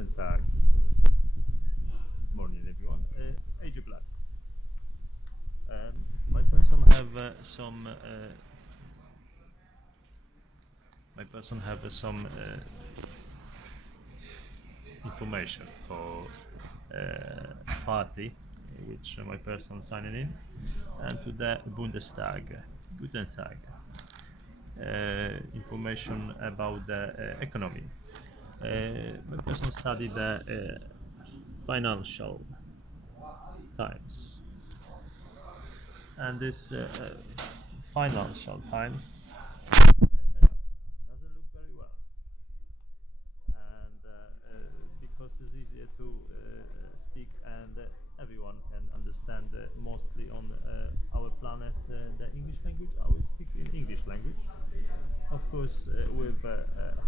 Guten Tag. Morning, everyone. AJ Black. My person have some information for party which my person signing in and to the Bundestag. Guten Tag. Information about the economy. My person studied the Financial Times, and this Financial Times doesn't look very well, and because it's easier to speak and everyone can understand mostly on our planet the English language. I will speak in English language, of course, with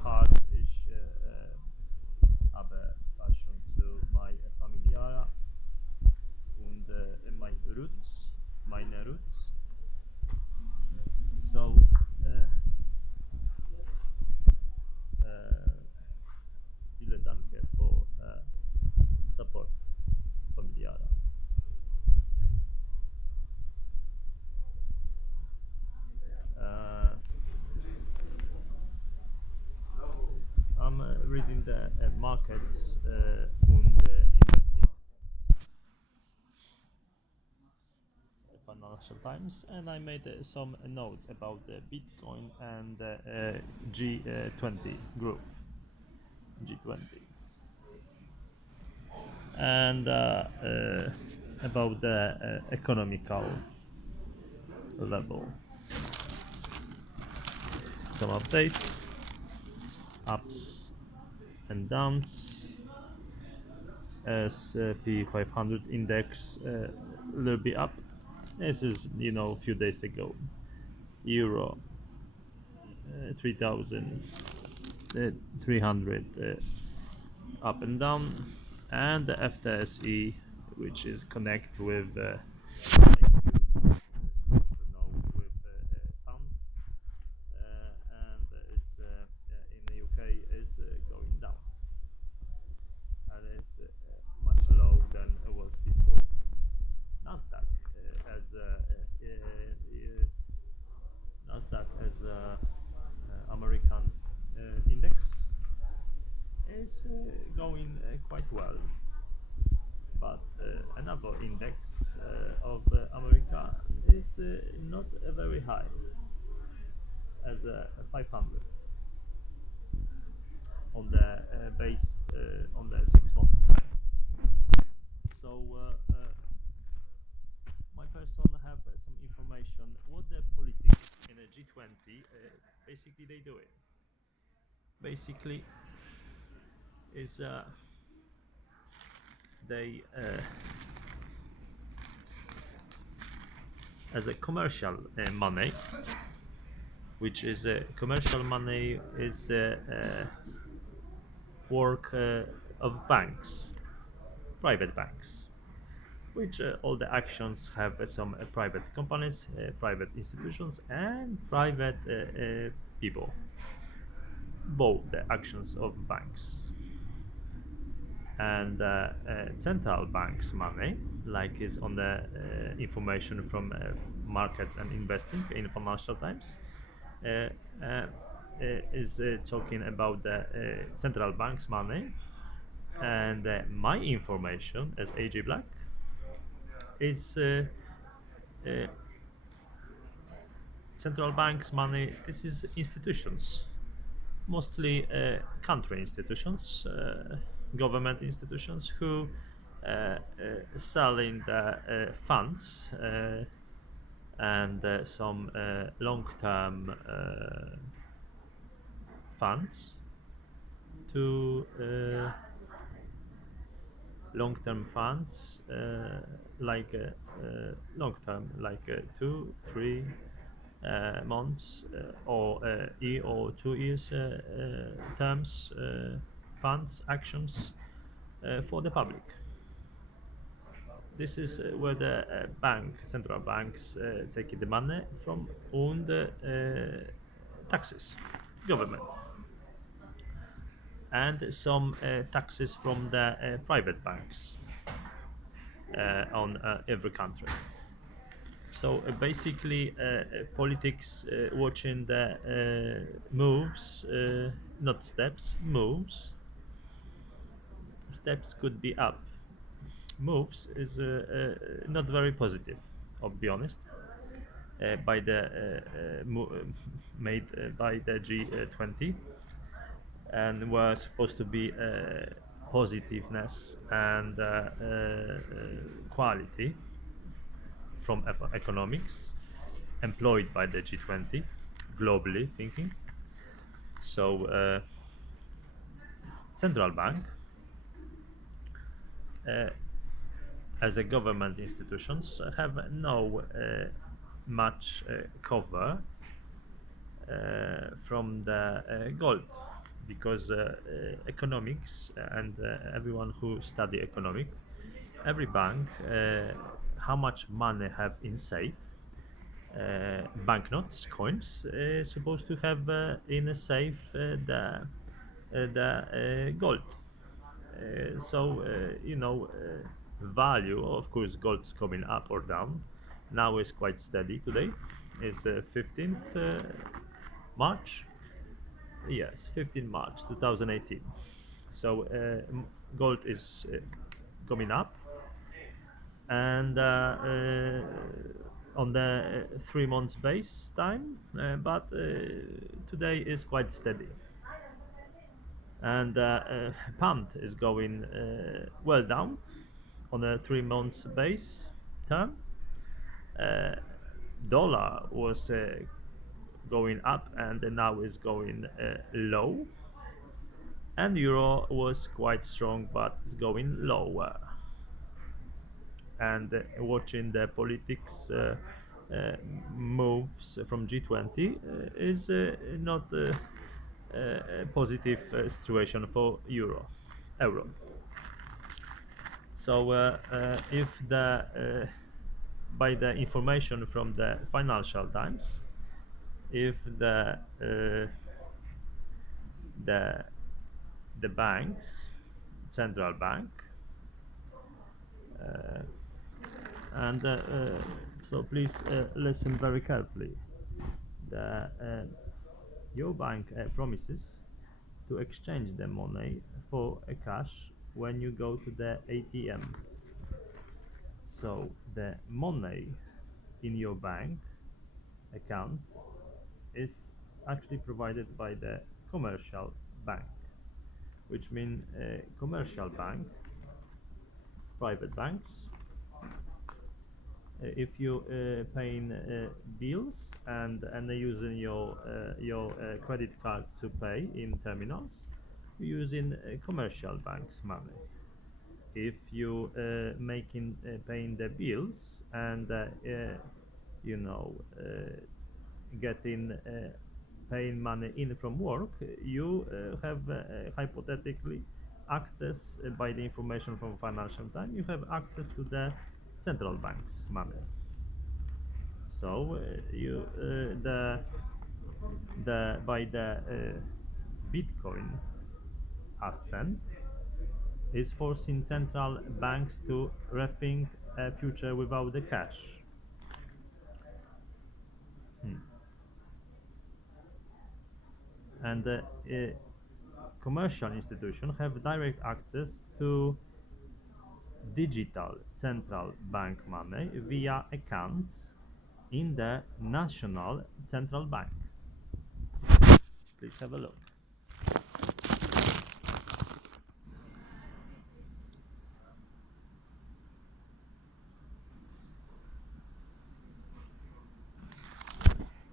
hard-ish aber Passion zu my familiara und my roots, meine roots. So, vielen Dank for support familiara. I'm reading the markets and investing Financial Times, and I made some notes about the Bitcoin and G20 group, G20, and about the economical level. Some updates, ups and downs. S&P 500 index a little bit up. This is a few days ago. Euro 3,300 up and down, and the FTSE, which is connect with with pound, and it's in the UK is going down, and it's much lower than it was before. Nasdaq as American index is going quite well, but another index of America is not very high as 500 on the base on the 6 months time. So my person have some information what the politics in a G20 basically they do it. Basically is they as a commercial money, which is commercial money is work of banks, private banks, which all the actions have some private companies, private institutions, and private people. Both the actions of banks and central banks money, like is on the information from markets and investing in Financial Times, uh, uh, is talking about the central banks money, and my information as AJ Black is central banks money. This is institutions, mostly country institutions, government institutions who selling the funds and some long-term funds to long-term funds like long-term like 2 3 months or year or 2 years terms funds actions for the public. This is where the central banks take the money from own the taxes, government. and some taxes from the private banks on every country. So basically, politics watching the moves, not steps, moves. Steps could be up. Moves is not very positive, I'll be honest. By the made by the G20, and were supposed to be positiveness and quality from economics employed by the G20 globally thinking. So central bank uh, as a government institutions have no much cover from the gold, because economics and everyone who study economic, every bank how much money have in safe, banknotes, coins, supposed to have in a safe the gold. Value of course gold's coming up or down. Now is quite steady today. Is 15th March. Yes, 15 March 2018. So gold is coming up, and on the 3 months base time, but today is quite steady, and pound is going well down on a 3 months base term. Uh, Dollar was going up and now is going low, and euro was quite strong but is going lower. And watching the politics moves from G20 is not a positive situation for euro. So if the by the information from the Financial Times, if the the banks, central bank, uh, and so please listen very carefully. The your bank promises to exchange the money for a cash when you go to the ATM. So the money in your bank account is actually provided by the commercial bank, which means commercial bank, private banks. If you paying bills and using your credit card to pay in terminals, using commercial banks money. If you making paying the bills and you know getting paying money in from work, you have hypothetically access by the information from Financial Times. You have access to the central bank's money. So you the by the Bitcoin ascent is forcing central banks to rethink a future without the cash. Hmm. And commercial institutions have direct access to digital central bank money via accounts in the national central bank. Please have a look.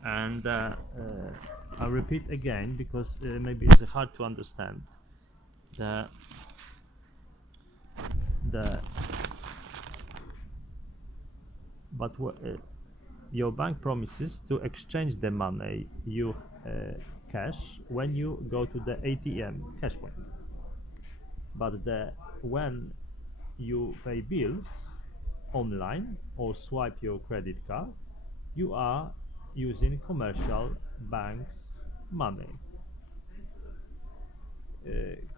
And I'll repeat again because maybe it's hard to understand. The the but your bank promises to exchange the money you cash when you go to the ATM cash point. But when you pay bills online or swipe your credit card, you are using commercial banks money.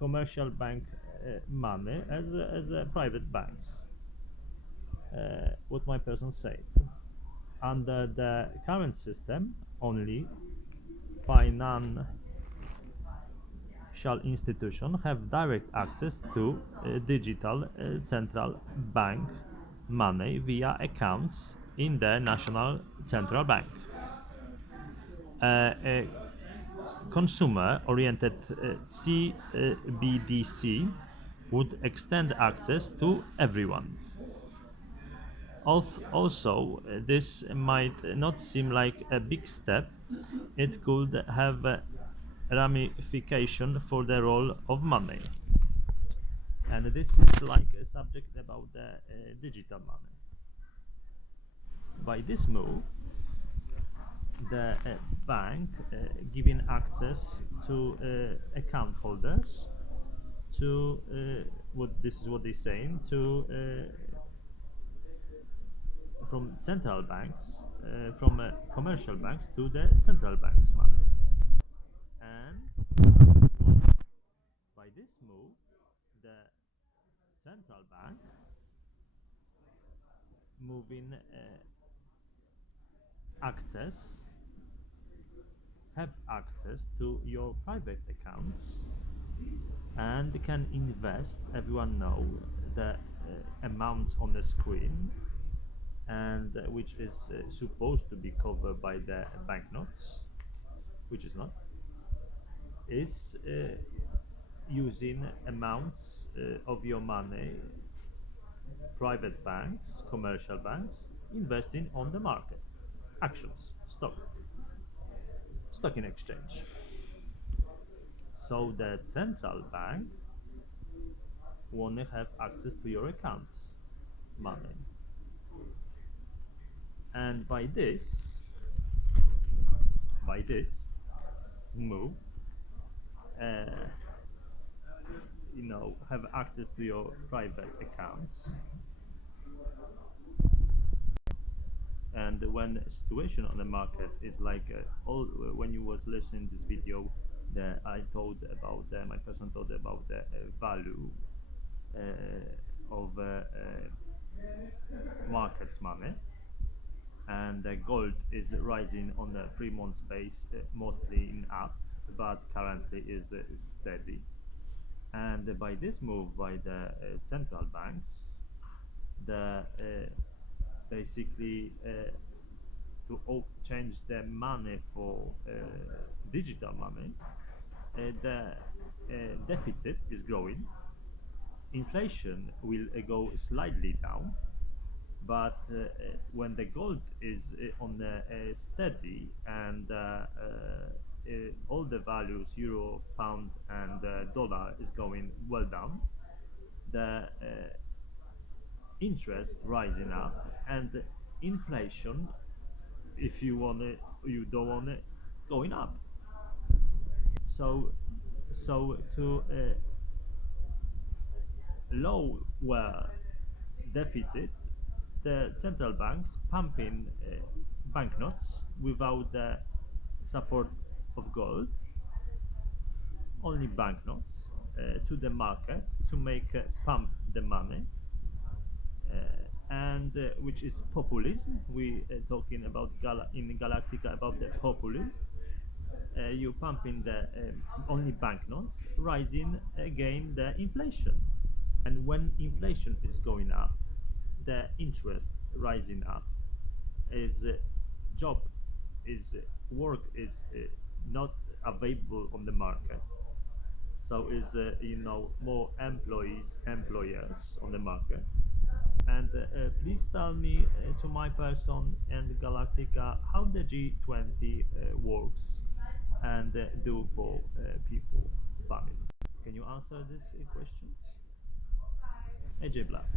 commercial bank money as private banks. What my person said. Under the current system, only financial institutions have direct access to digital central bank money via accounts in the national central bank. A consumer-oriented CBDC would extend access to everyone. Also, this might not seem like a big step. It could have a ramification for the role of money. And this is like a subject about the digital money. By this move, the bank giving access to account holders to what this is what they're saying to from central banks from commercial banks to the central banks money. And by this move, the central bank moving access have access to your private accounts and can invest. Everyone know the amounts on the screen, and which is supposed to be covered by the banknotes, which is not, is using amounts of your money, private banks, commercial banks, investing on the market, actions, stock in exchange. So the central bank want to have access to your account money, and by this move, uh, have access to your private accounts. And when the situation on the market is like all when you was listening this video, I told about my person told about the value of markets money, and the gold is rising on the 3 months base, mostly in up, but currently is steady. And by this move by the central banks, the basically change the money for digital money, the deficit is growing, inflation will go slightly down, but when the gold is on the steady, and all the values, euro, pound, and dollar is going well down, the interest rising up, and inflation, if you want it, you don't want it going up. So to lower deficit, the central banks pumping banknotes without the support of gold, only banknotes to the market to make pump the money, and which is populism. We talking about in Galactica about the populism. You pumping the only banknotes, rising again the inflation, and when inflation is going up, the interest rising up, is job is work is not available on the market, so is more employers on the market. And please tell me to my person and Galactica how the G20 works and do for people, families. Can you answer these questions? AJ Black.